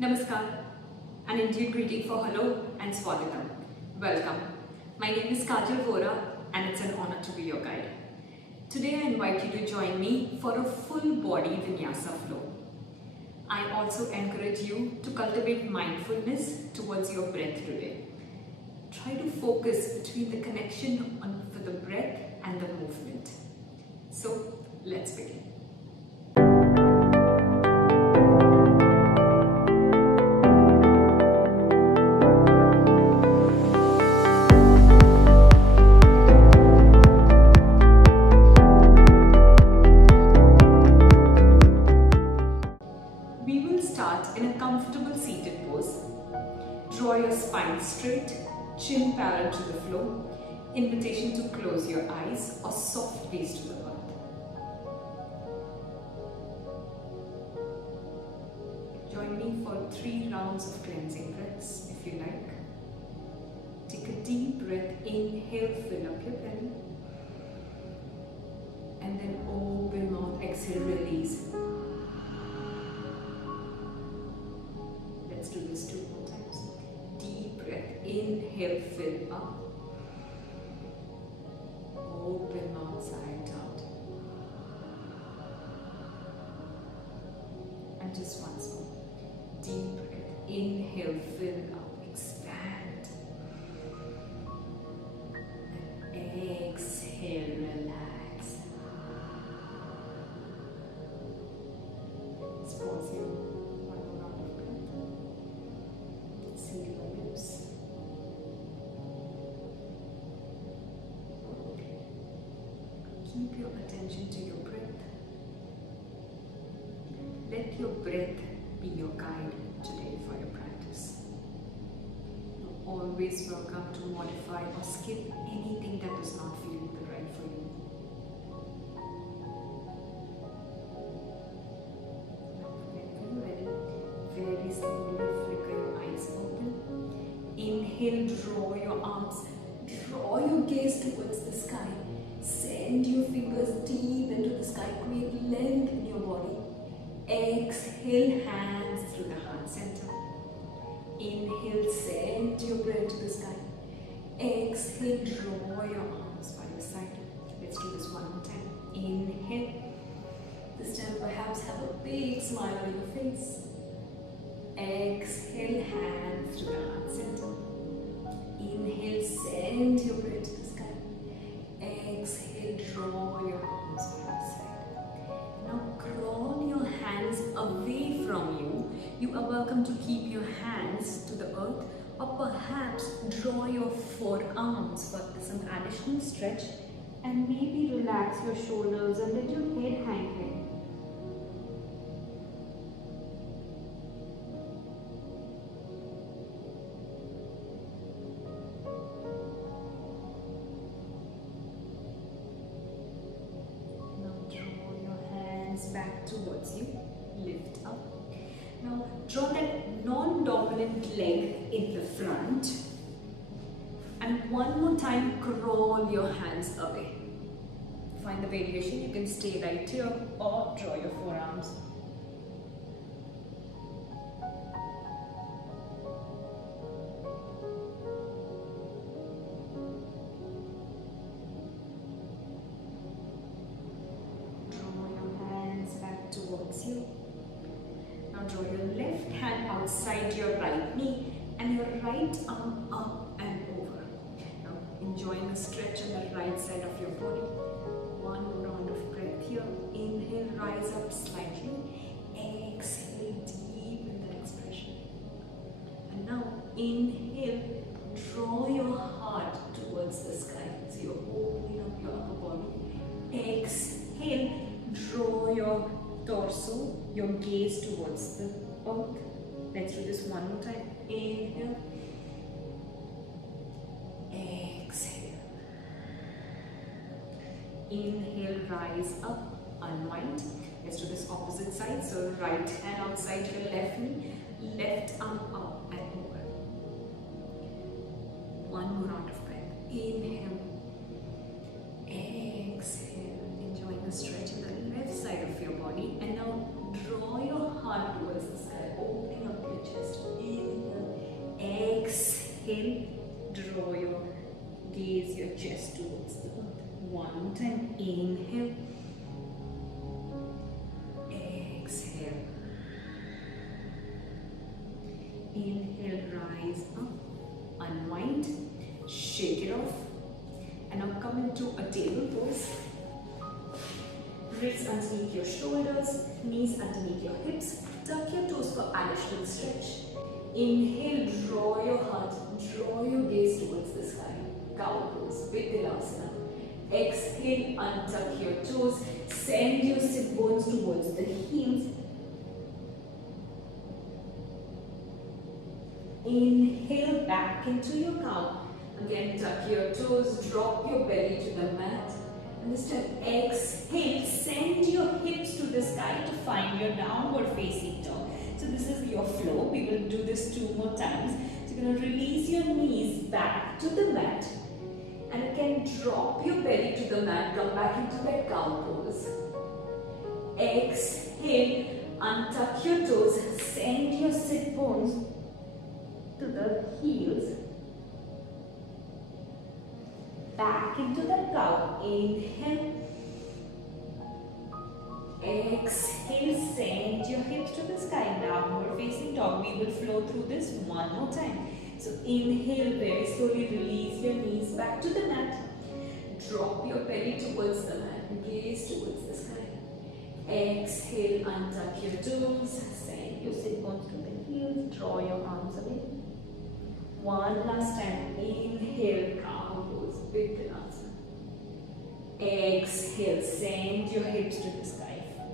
Namaskar, an Indian greeting for hello and swagatam. Welcome. My name is Kajal and it's an honor to be your guide. Today I invite you to join me for a full body Vinyasa flow. I also encourage you to cultivate mindfulness towards your breath today. Try to focus between the connection for the breath and the movement. So let's begin. We will start in a comfortable seated pose. Draw your spine straight, chin parallel to the floor. Invitation to close your eyes or soft gaze to the earth. Join me for 3 rounds of cleansing breaths if you like. Take a deep breath, inhale, fill up your belly. And then open mouth, exhale, release. Let's do this 2 more times. Deep breath, inhale, fill up. Open mouth, side out. And just once more. Deep breath, inhale, fill up, expand. And exhale, relax. Let's pause here. One more round of breath. Seal your lips. Keep your attention to your breath. Let your breath be your guide today for your practice. You're always welcome to modify or skip anything that does not feel right for you. Whenever you're ready, very slowly flicker your eyes open. Inhale, draw your arms, draw your gaze towards the sky. Send your fingers deep into the sky, create length in your body. Exhale, hands through the heart center. Inhale, send your breath to the sky. Exhale, draw your arms by your side. Let's do this one more time. Inhale. This time perhaps have a big smile on your face. Exhale, hands to the heart center. Inhale, send your breath to the sky. Exhale, draw your arms by your side. Now crawl your hands away from you. You are welcome to keep your hands to the earth or perhaps draw your forearms for some additional stretch and maybe relax your shoulders and let your head hang here. Back towards you, lift up. Now draw that non-dominant leg in the front and one more time crawl your hands away. Find the variation, you can stay right here or draw your forearms. Towards you. Now draw your left hand outside your right knee and your right arm up and over. Now enjoying a stretch on the right side of your body. One more round of breath here. Inhale, rise up slightly. Exhale, deepen that expression. And now inhale, draw your heart towards the sky. So you're opening up your upper body. Exhale, draw your torso, your gaze towards the earth. Let's do this one more time. Inhale. Exhale. Inhale, rise up, unwind. Let's do this opposite side. So right hand outside your left knee, left arm up and over. One more round of breath. Inhale. Exhale. Enjoying the stretch in the left side of your body. And now draw your heart towards the sky, opening up your chest. Exhale, draw your gaze, your chest towards the earth. One more time. Inhale. Exhale. Inhale, rise up. Unwind. Shake it off. And now come into a table pose. Wrists underneath your shoulders, knees underneath your hips. Tuck your toes for additional stretch. Inhale, draw your heart, draw your gaze towards the sky. Cow pose, Vinyasa. Exhale, untuck your toes, send your sit bones towards the heels. Inhale, back into your cow. Again, tuck your toes, drop your belly to the mat. And this time, exhale, send your hips to the sky to find your downward facing dog. So this is your flow. We will do this 2 more times. So you're going to release your knees back to the mat. And again, drop your belly to the mat. Come back into that cow pose. Exhale, untuck your toes. Send your sit bones to the heels. Back into that cow. Inhale. Exhale, send your hips to the sky. Downward facing dog. We will flow through this 1 more time. So inhale, very slowly release your knees back to the mat. Drop your belly towards the mat. Gaze towards the sky. Exhale, untuck your toes. Send your sit bones to the heels. Draw your arms away. One last time. Inhale, cow pose, Vinyasa. Exhale, send your hips to the sky.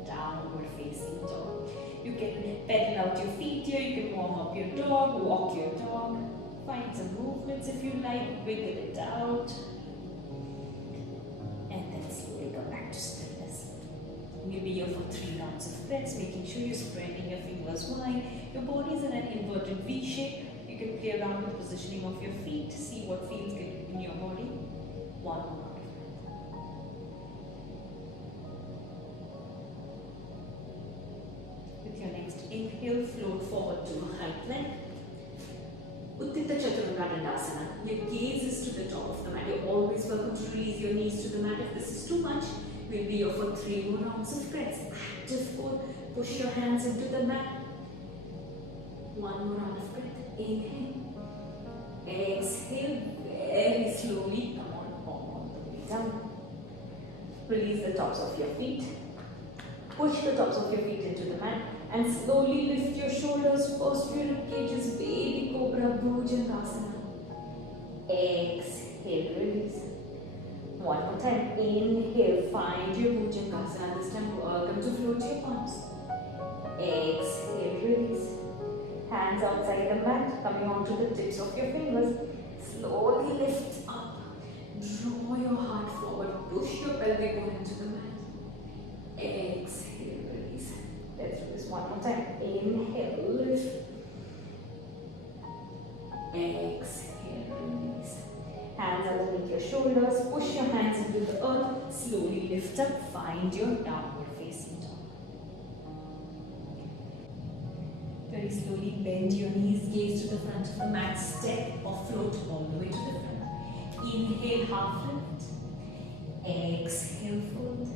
Downward facing dog. You can pedal out your feet here. You can warm up your dog, walk your dog. Find some movements if you like. Wiggle it out. And then slowly come back to stillness. You'll be here for 3 rounds of breaths, making sure you're spreading your fingers wide. Your body is in an inverted V shape. You can play around with the positioning of your feet. See what feels good in your body. 1 more. With your next inhale, float forward to a high plank. Uttita Chaturanga. Your gaze is to the top of the mat. You're always welcome to release your knees to the mat. If this is too much, we'll be here for 3 more rounds of breaths. Active hold. Push your hands into the mat. 1 more round of breath. Inhale. Exhale. Very slowly. Come on all the way down. Release the tops of your feet. Push the tops of your feet into the mat. And slowly lift your shoulders. First your rib cage is baby cobra, Bhujangasana. Exhale, release. 1 more time. Inhale, find your Bhujangasana. This time, welcome to float your palms. Exhale, release. Hands outside the mat, coming onto the tips of your fingers. Slowly lift up. Draw your heart forward. Push your pelvic bone into the mat. Exhale, release. Let's do this 1 more time. Inhale, lift. Exhale, release. Hands underneath your shoulders. Push your hands into the earth. Slowly lift up. Find your downward facing dog. Very slowly bend your knees. Gaze to the front of the mat. Step or float all the way to the front. Inhale, half lift. Exhale, fold.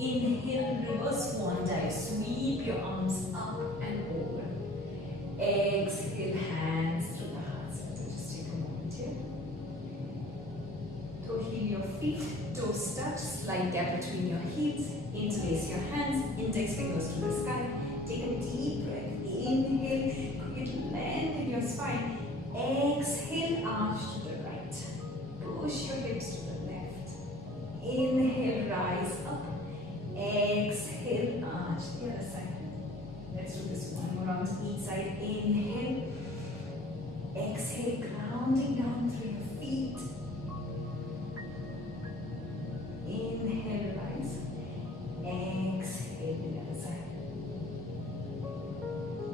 Inhale, reverse swan dive. Sweep your arms up and over. Exhale, hands to the heart center. Just take a moment here. Toe heel your feet, toes touch, slight gap between your heels. Interlace your hands, index fingers to the sky. Take a deep breath. Inhale, create length in your spine. Exhale, arch to the right. Push your hips to the left. Inhale, rise up. Exhale, arch the other side. Let's do this 1 more round each side. Inhale. Exhale, grounding down through your feet. Inhale, rise. Exhale, the other side.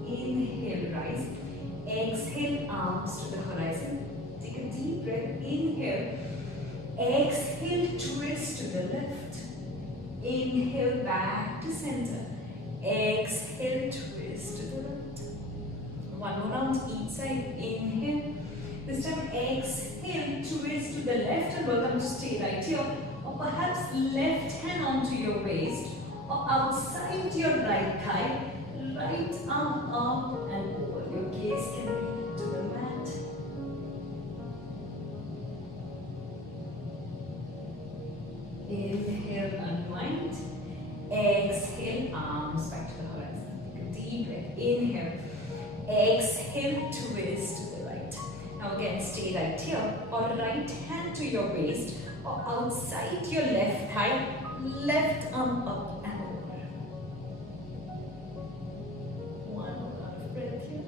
Inhale, rise. Exhale, arms to the horizon. Take a deep breath. Inhale. Exhale, twist to the left. Inhale, back to center. Exhale, twist to the right. 1 more round each side. Inhale. This time exhale, twist to the left and welcome to stay right here. Or perhaps left hand onto your waist or outside your right thigh. Right arm up and over. Your gaze can be to the mat. Inhale, unwind. Exhale, arms back to the horizon. Take a deep breath. Inhale. Exhale, twist to the right. Now again, stay right here. Or right hand to your waist or outside your left thigh. Left arm up and over. One more round of breath here.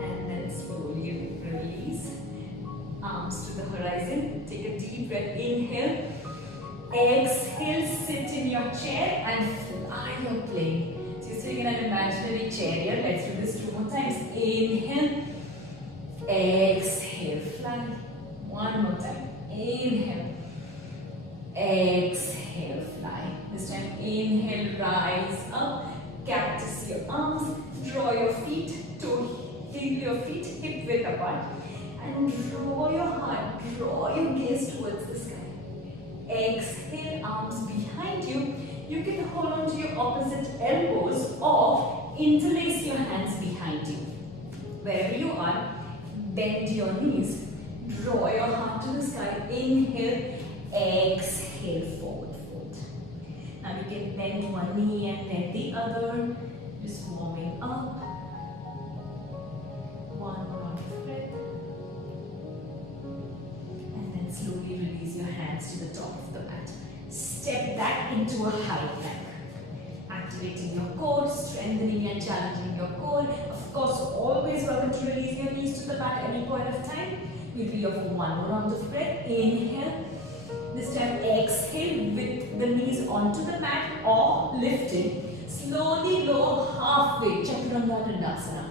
And then slowly release. Arms to the horizon. Take a deep breath. Inhale. Exhale, sit in your chair and fly your plane. So you're sitting in an imaginary chair here. Let's do this 2 more times. Inhale. Exhale, fly. One more time. Inhale. Exhale, fly. This time, inhale, rise up. Cactus your arms. Draw your feet to heel your feet hip width apart. And draw your heart, draw your gaze towards the sky. Exhale, arms behind you. You can hold on to your opposite elbows or interlace your hands behind you. Wherever you are, bend your knees. Draw your heart to the sky. Inhale, exhale, forward fold. Now you can bend one knee and then the other. Just warming up. One more round of breath. Slowly release your hands to the top of the mat. Step back into a high plank. Activating your core, strengthening and challenging your core. Of course, always welcome to release your knees to the mat at any point of time. We'll be here for one more round of breath. Inhale. This time exhale with the knees onto the mat or lifting. Slowly lower halfway. Chaturanga Dandasana.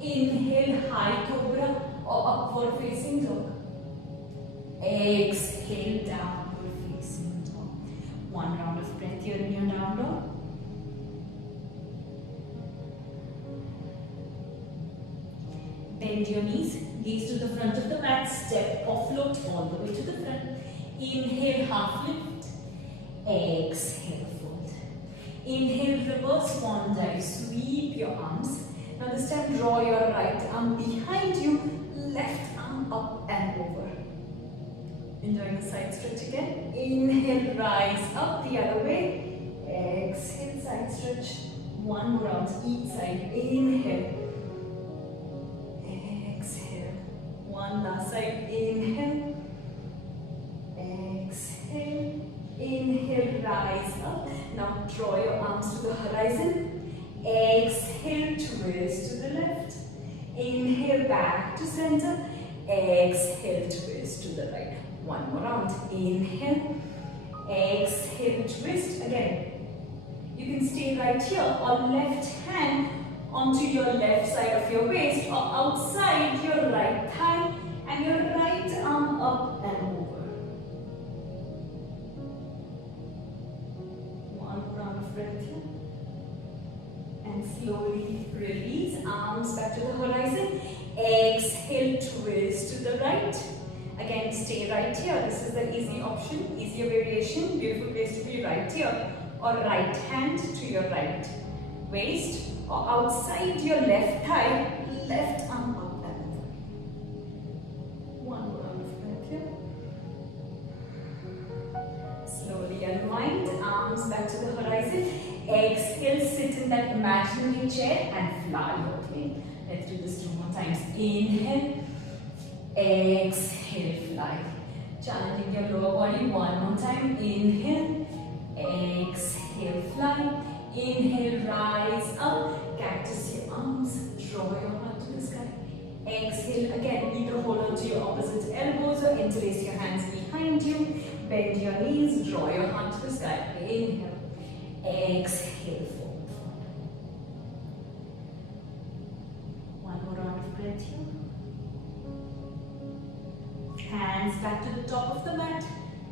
Inhale, high cobra or upward facing dog. Exhale, downward facing dog. One round of breath here in your down dog. Bend your knees, gaze to the front of the mat, step or float all the way to the front. Inhale, half lift. Exhale, fold. Inhale, reverse swan dive, sweep your arms. Now this time draw your right arm behind you, left arm up and over. Enjoying the side stretch again. Inhale, rise up the other way. Exhale, side stretch. One more round each side. Inhale. Exhale. One last side. Inhale. Exhale. Inhale, rise up. Now draw your arms to the horizon. Exhale, twist to the left. Inhale, back to center. Exhale, twist to the right. One more round. Inhale. Exhale, twist again. You can stay right here or left hand onto your left side of your waist or outside your right thigh and your right arm up and over. One round of breath here. And slowly release, arms back to the horizon. Exhale, twist to the right. Again, stay right here. This is the easy option, easier variation. Beautiful place to be right here. Or right hand to your right waist or outside your left thigh, left arm up and over. One more round of breath here. Slowly unwind, arms back to the horizon. Exhale, sit in that imaginary chair and fly your plane. Let's do this 2 more times. Inhale. Exhale, fly. Challenging your lower body one more time. Inhale. Exhale, fly. Inhale, rise up. Cactus your arms. Draw your heart to the sky. Exhale again. Either hold on to your opposite elbows or interlace your hands behind you. Bend your knees. Draw your heart to the sky. Inhale. Exhale, forward. One more round of breath here. Hands back to the top of the mat.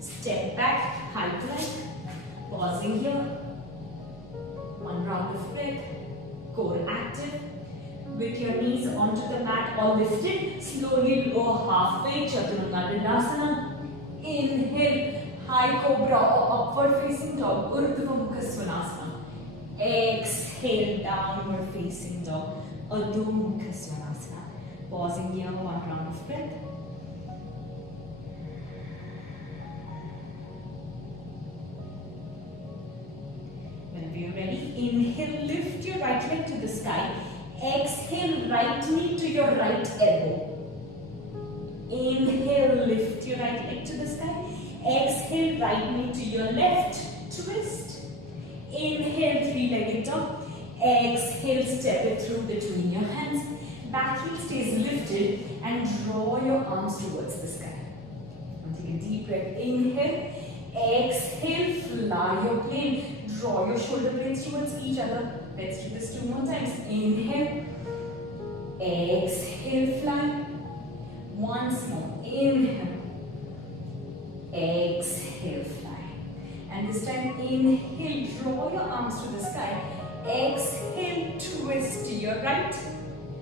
Step back, high plank. Pausing here. One round of breath. Core active. with your knees onto the mat or lifted. Slowly lower halfway, Chaturanga. Inhale, high cobra or upward facing dog, Urdhva Mukha Svanasana. Exhale, downward facing dog, Adho Mukha Svanasana. Pausing here, one round of breath. Whenever you're ready, inhale, lift your right leg to the sky. Exhale, right knee to your right elbow. Inhale, lift your right leg to the sky. Exhale, right knee to your left. Twist. Inhale, three-legged dog. Exhale, step it through between your hands. Back heel stays lifted and draw your arms towards the sky. And take a deep breath. Inhale. Exhale, fly your plane. Draw your shoulder blades towards each other. Let's do this 2 more times. Inhale. Exhale, fly. Once more. Inhale. Exhale, fly. And this time, inhale, draw your arms to the sky. Exhale, twist to your right.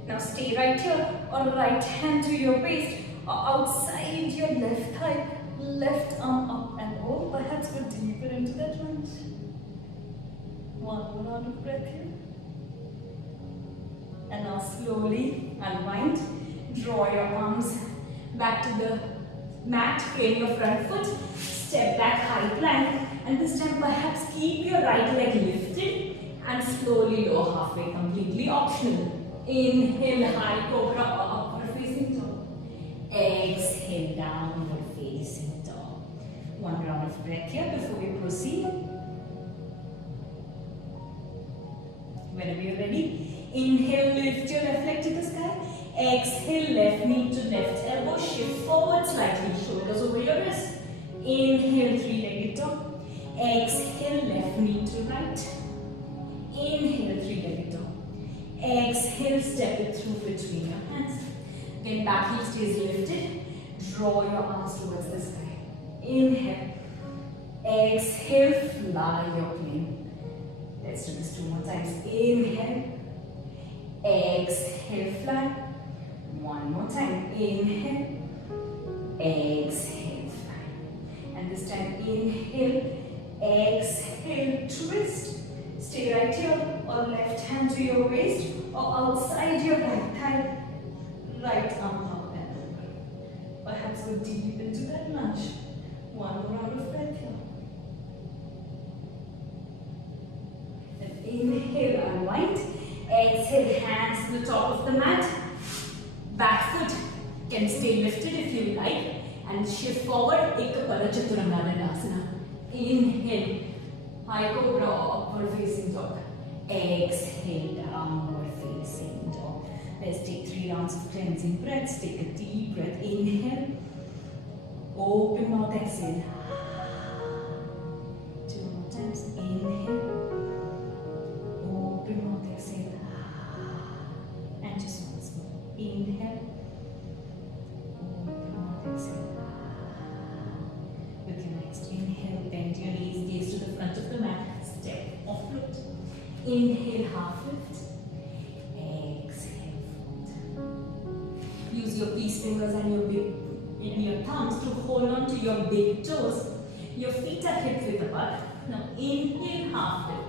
Now stay right here, or right hand to your waist, or outside your left thigh. Left arm up and hold. Perhaps go deeper into that lunge. One more round of breath here. And now slowly unwind. Draw your arms back to the mat, frame your front foot, step back, high plank, and this time perhaps keep your right leg lifted and slowly lower halfway, completely optional. Inhale, high cobra or upward facing dog. Exhale, downward facing dog. One round of breath here before we proceed. Whenever you're ready, inhale, lift your left leg to the sky. Exhale, left knee to left elbow, shift forward slightly, shoulders over your wrist. Inhale, three-legged dog. Exhale, left knee to right. Inhale, three-legged dog. Exhale, step it through between your hands. Then back heel stays lifted. Draw your arms towards the sky. Inhale. Exhale, fly your plane. Let's do this 2 more times. Inhale. Exhale, fly. One more time. Inhale. Exhale, fly. And this time, inhale. Exhale, twist. Stay right here, or left hand to your waist, or outside your right thigh. Right arm up and over. Perhaps go deep into that lunge. One more round of breath here. And inhale, unwind. Exhale, hands to the top of the mat. Back foot can stay lifted if you like. And shift forward. Ekapara Chaturanga. Inhale. High cobra or upward facing dog. Exhale, downward facing dog. Let's take 3 rounds of cleansing breaths. Take a deep breath. Inhale. Open mouth, exhale. 2 more times. Inhale. Open mouth, exhale. And just once more. Inhale. Open mouth, exhale. With your next inhale, bend your knees, gaze to the front of the mat, step off lift. Inhale, half lift. Exhale, fold. Use your peace fingers and your thumbs to hold on to your big toes. Your feet are hip width apart. Now inhale, half lift.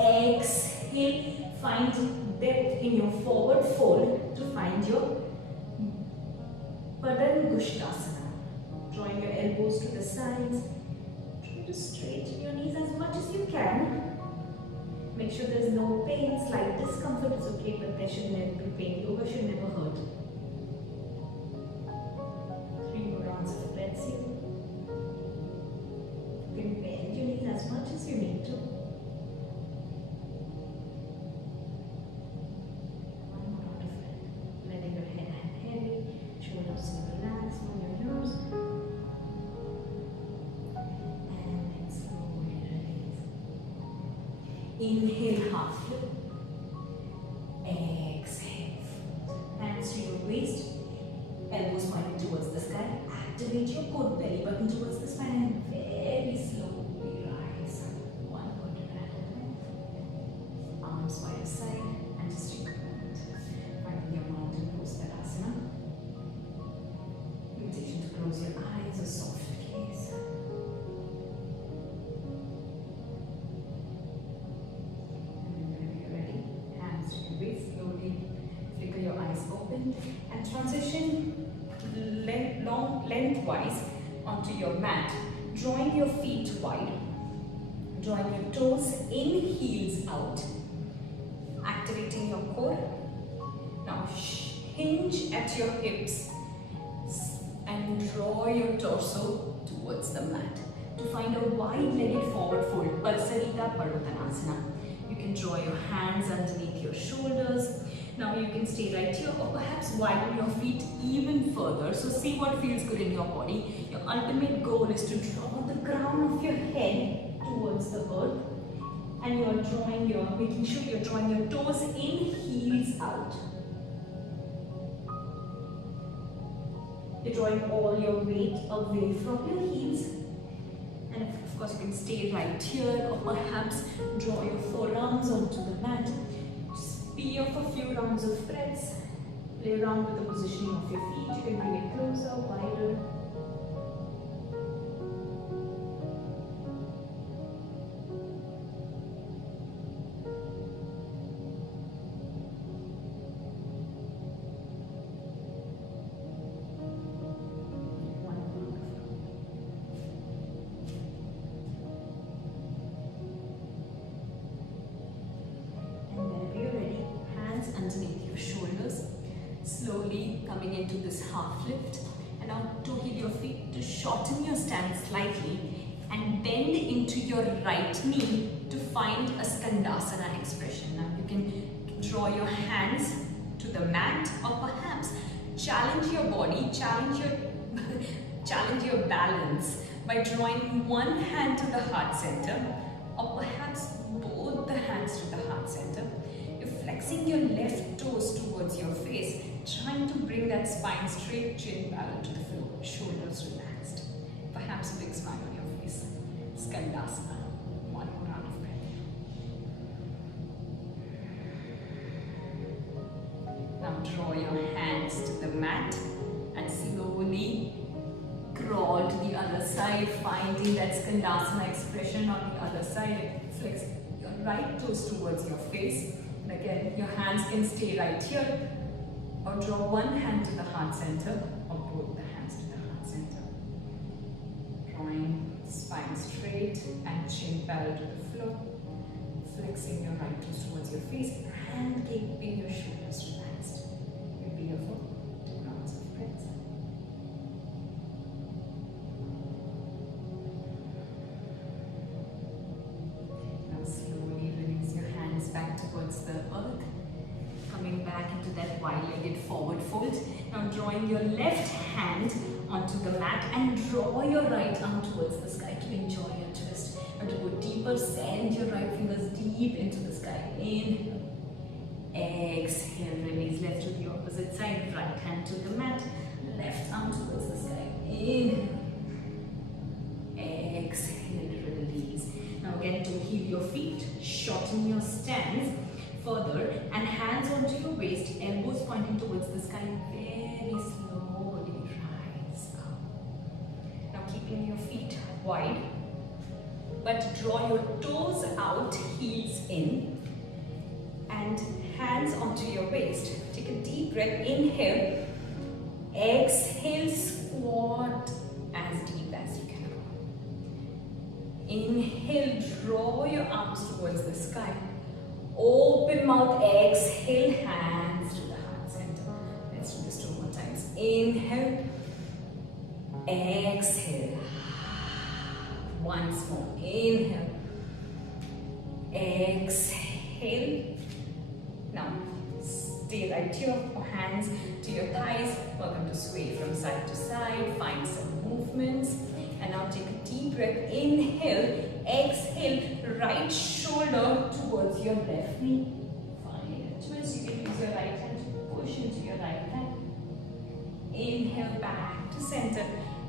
Exhale, find depth in your forward fold to find your Padangusthasana. Drawing your elbows to the sides. Try to straighten your knees as much as you can. Make sure there's no pain. Slight discomfort is okay, but there should never be pain. Yoga should never hurt. 3 more rounds of breaths here. You can bend your knees as much as you need to. One more round of breath. Letting your head hang heavy. Shoulders relax on your nose. Inhale, half flip. Exhale, fold. Hands to your waist. Elbows pointing towards the sky. Activate your core, belly button towards the spine, and very slowly rise. One foot at a time. Arms by your side, and just take a moment. open, and transition lengthwise onto your mat, drawing your feet wide, drawing your toes in, heels out, activating your core. Now hinge at your hips and draw your torso towards the mat to find a wide-legged forward fold, Parsarita Padottanasana. You can draw your hands underneath your shoulders. Now you can stay right here, or perhaps widen your feet even further. So see what feels good in your body. Your ultimate goal is to draw the crown of your head towards the earth, and making sure you're drawing your toes in, heels out. You're drawing all your weight away from your heels. And of course you can stay right here, or perhaps draw your forearms onto the mat. Just pee off a few rounds of breaths. Play around with the positioning of your feet. You can bring it closer, wider. Underneath your shoulders, slowly coming into this half lift, and now to heel your feet to shorten your stance slightly and bend into your right knee to find a Skandasana expression. Now you can draw your hands to the mat, or perhaps challenge your body, challenge your balance by drawing one hand to the heart center, or perhaps both the hands to the heart center. Flexing your left toes towards your face, trying to bring that spine straight, chin parallel to the floor, shoulders relaxed. Perhaps a big smile on your face. Skandasana. One more round of breath. Now draw your hands to the mat and slowly crawl to the other side, finding that Skandasana expression on the other side. Flex your right toes towards your face. Again, your hands can stay right here, or draw one hand to the heart center, or both the hands to the heart center. Drawing spine straight and chin parallel to the floor. Flexing your right toes towards your face and keeping your shoulders relaxed. You're beautiful. 2 rounds of breath. Now slowly release your hands back towards the earth, coming back into that wide-legged forward fold. Now drawing your left hand onto the mat and draw your right arm towards the sky to enjoy your twist. And to go deeper, send your right fingers deep into the sky. Inhale. Exhale, release left to the opposite side. Right hand to the mat, left arm towards the sky. Inhale. Exhale, release. Now again, to heel your feet, shorten your stance further, and hands onto your waist, elbows pointing towards the sky. Very slowly rise up. Now keeping your feet wide, but draw your toes out, heels in, and hands onto your waist. Take a deep breath, inhale, exhale, squat as deep as you can. Inhale, draw your arms towards the sky. Open mouth, exhale, hands to the heart center. Let's do this 2 more times. Inhale, exhale. Once more. Inhale, exhale. Now, stay right here. Hands to your thighs. Welcome to sway from side to side. Find some movements. And now take a deep breath. Inhale, exhale, right shoulder towards your left knee. Find a twist. You can use your right hand to push into your right hand. Inhale, back to center.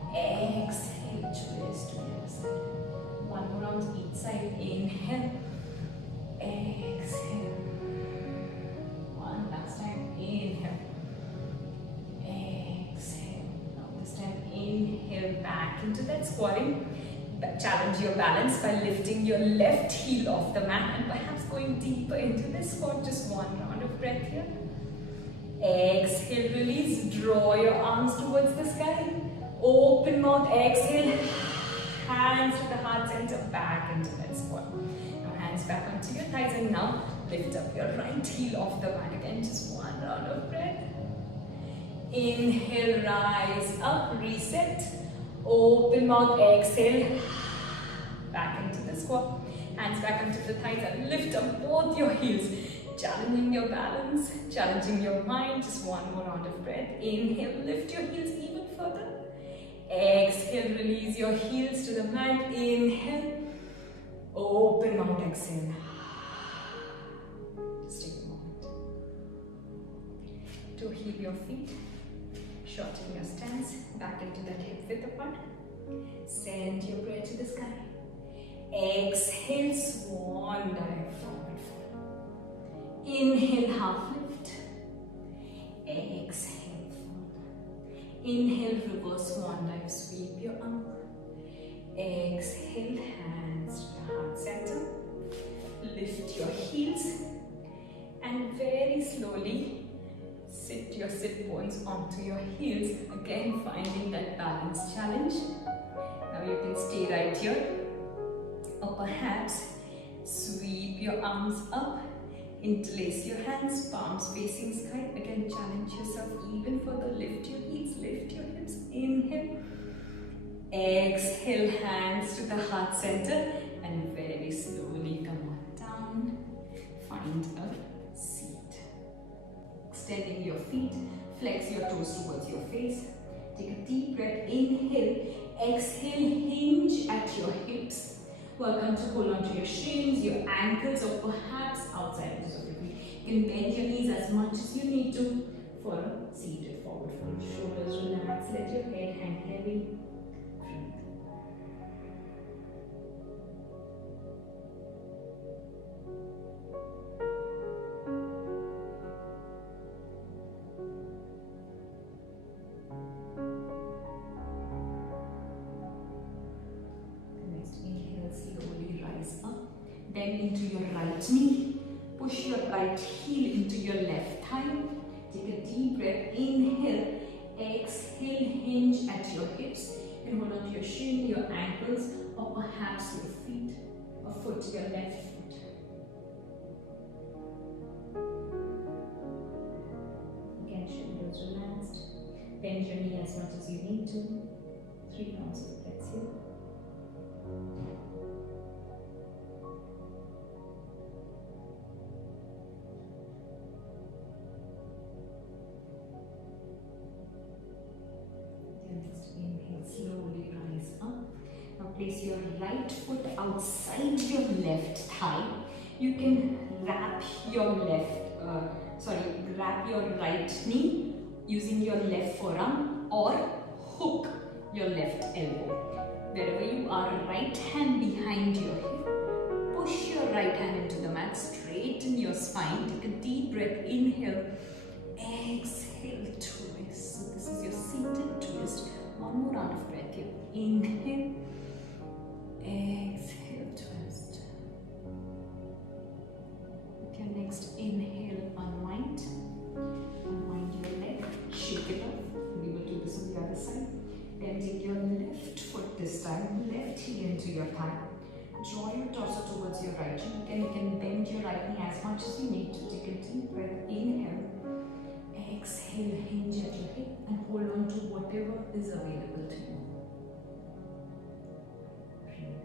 Exhale, twist to the other side. 1 more round each side. Inhale, exhale. One last time. Inhale, exhale. Now this time, inhale back into that squatting. Challenge your balance by lifting your left heel off the mat and perhaps going deeper into this squat. Just 1 round of breath here. Exhale. Exhale, release. Draw your arms towards the sky. Open mouth, exhale. Hands to the heart center, back into that squat. Now hands back onto your thighs, and now lift up your right heel off the mat again. Just one round of breath. Inhale, rise up, reset. Open mouth, exhale. Back into the squat. Hands back onto the thighs and lift up both your heels. Challenging your balance, challenging your mind. Just one more round of breath. Inhale, lift your heels even further. Exhale, release your heels to the mat. Inhale, open mouth, exhale. Just take a moment to heal your feet. Shorten your stance, back into that hip width apart. Send your breath to the sky. Exhale, swan dive, forward fold. Inhale, half lift. Exhale, fold. Inhale, reverse swan dive, sweep your arm. Exhale, hands to the heart center. Lift your heels and very slowly sit your sit bones onto your heels, again finding that balance challenge. Now you can stay right here, or perhaps sweep your arms up, interlace your hands, palms facing sky. Again, challenge yourself even further. Lift your heels, lift your hips. Inhale, exhale, hands to the heart center, and very slowly come on down. Find a seat. Extending your feet, flex your toes towards your face. Take a deep breath, inhale, exhale, hinge at your hips. Welcome to hold on to your shins, your ankles, or perhaps outside edges of your feet. You can bend your knees as much as you need to for a seated forward fold. Shoulders relax, let your head hang heavy. Breathe. Bend into your right knee, push your right heel into your left thigh. Take a deep breath, inhale, exhale, hinge at your hips. You can hold on to your shin, your ankles, or perhaps your feet, or foot, your left foot. Again, shoulders relaxed. Bend your knee as much as you need to. 3 rounds of breaths here. Slowly rise up. Now place your right foot outside your left thigh. You can wrap your right knee using your left forearm, or hook your left elbow. Wherever you are, right hand behind your hip. Push your right hand into the mat, straighten your spine. Take a deep breath, inhale, exhale, twist. So this is your seated twist. One more round of breath here. Inhale, exhale, twist. With your next inhale, unwind. Unwind your leg, shake it off. We will do this on the other side. Bending your left foot this time, left heel into your thigh. Draw your torso towards your right knee. Again, you can bend your right knee as much as you need to. Take a deep breath. Inhale. Exhale, hinge at your hip and hold on to whatever is available to you. Breathe.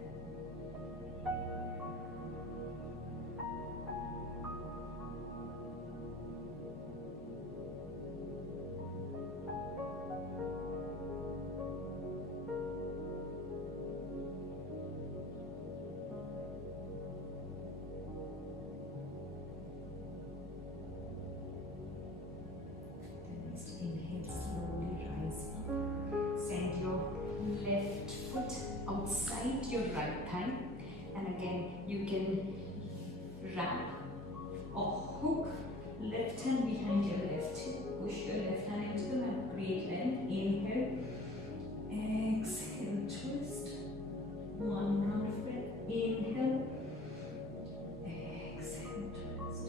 Inhale, slowly rise up. Send your left foot outside your right thigh. And again, you can wrap or hook left hand behind your left hip. Push your left hand into the mat. Create length. Inhale. Exhale, twist. One round of breath. Inhale. Exhale, twist.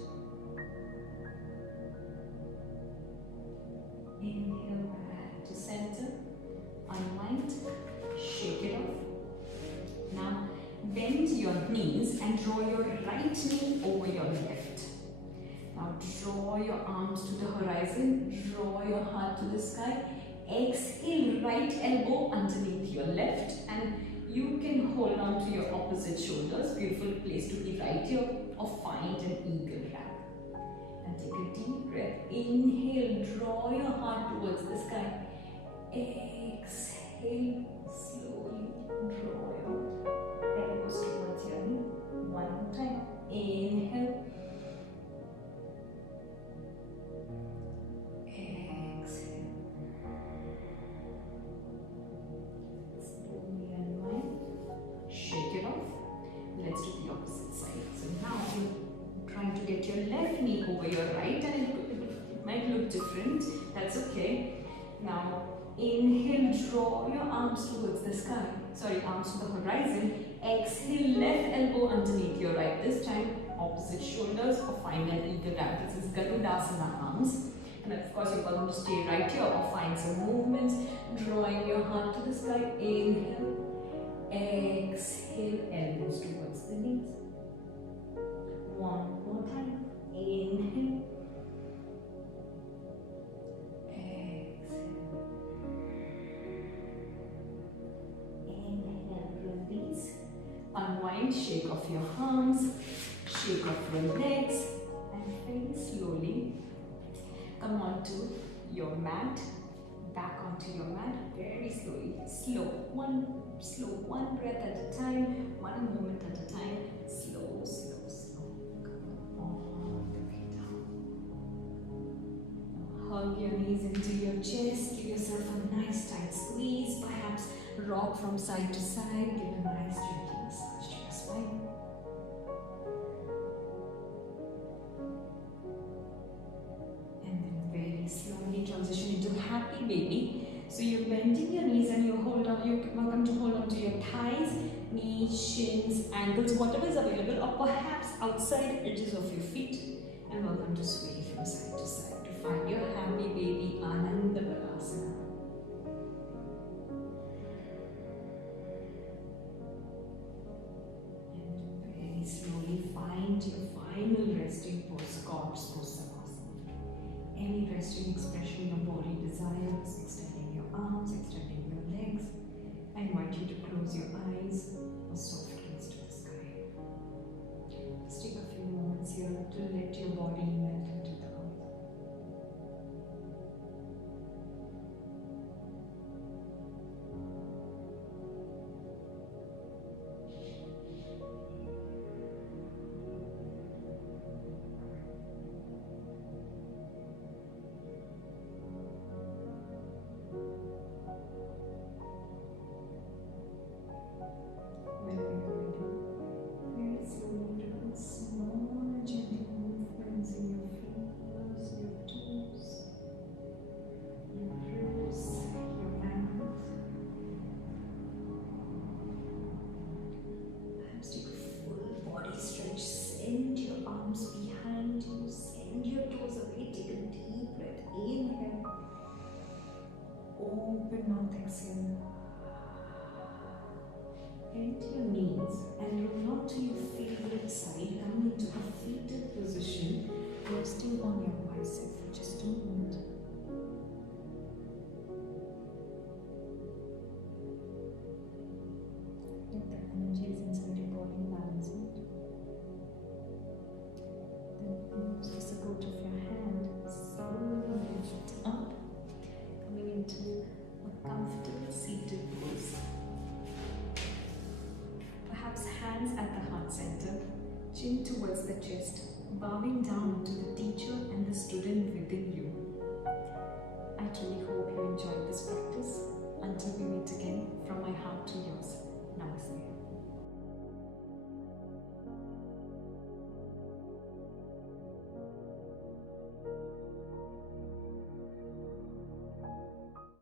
Inhale back to center. Unwind. Shake it off. Now bend your knees and draw your right knee over your left. Now draw your arms to the horizon. Draw your heart to the sky. Exhale, right elbow underneath your left, and you can hold on to your opposite shoulders. Beautiful place to be right here, or find an eagle wrap. And take a deep breath. Inhale, draw your heart towards the sky. Exhale, slowly draw your elbows towards your knee. One more time. Inhale. Exhale. Slowly unwind. Shake it off. Let's do the opposite side. So now you're trying to get your left knee over your right, and it might look different. That's okay. Now inhale, draw your arms towards the sky. Sorry, arms to the horizon. Exhale, left elbow underneath your right. This time, opposite shoulders, or find an eagle wrap. This is Garudasana arms. And of course, you're going to stay right here or find some movements. Drawing your heart to the sky. Inhale. Exhale, elbows towards the knees. One more time. Inhale. Unwind, shake off your arms, shake off your legs, and very slowly come onto your mat, back onto your mat, very slowly, slow, one breath at a time, one moment at a time, slow, come on, all the way down. Hug your knees into your chest, give yourself a nice tight squeeze, perhaps rock from side to side, give a nice gentle massage to your spine. And then very slowly transition into happy baby. So you're bending your knees and you're welcome to hold on to your thighs, knees, shins, ankles, whatever is available, or perhaps outside edges of your feet. And welcome to sway from side to side to find your happy baby Ananda Balasana. Slowly find your final resting pose, God's pose. Any resting expression your body desires, extending your arms, extending your legs. I invite you to close your eyes or soft gaze to the sky. Just take a few moments here to let your body melt into the earth. Send your arms behind you, send your toes away, take a deep breath, inhale, open mouth, exhale, bend your knees and roll out to your favorite side, come into a fetal position, resting on your bicep for just a moment. Let the energies inside your body balance out. Use the support of your hand, slowly lift up, coming into a comfortable seated pose. Perhaps hands at the heart center, chin towards the chest, bowing down to the teacher and the student within you. I truly hope you enjoyed this practice. Until we meet again, from my heart to yours. Namaste.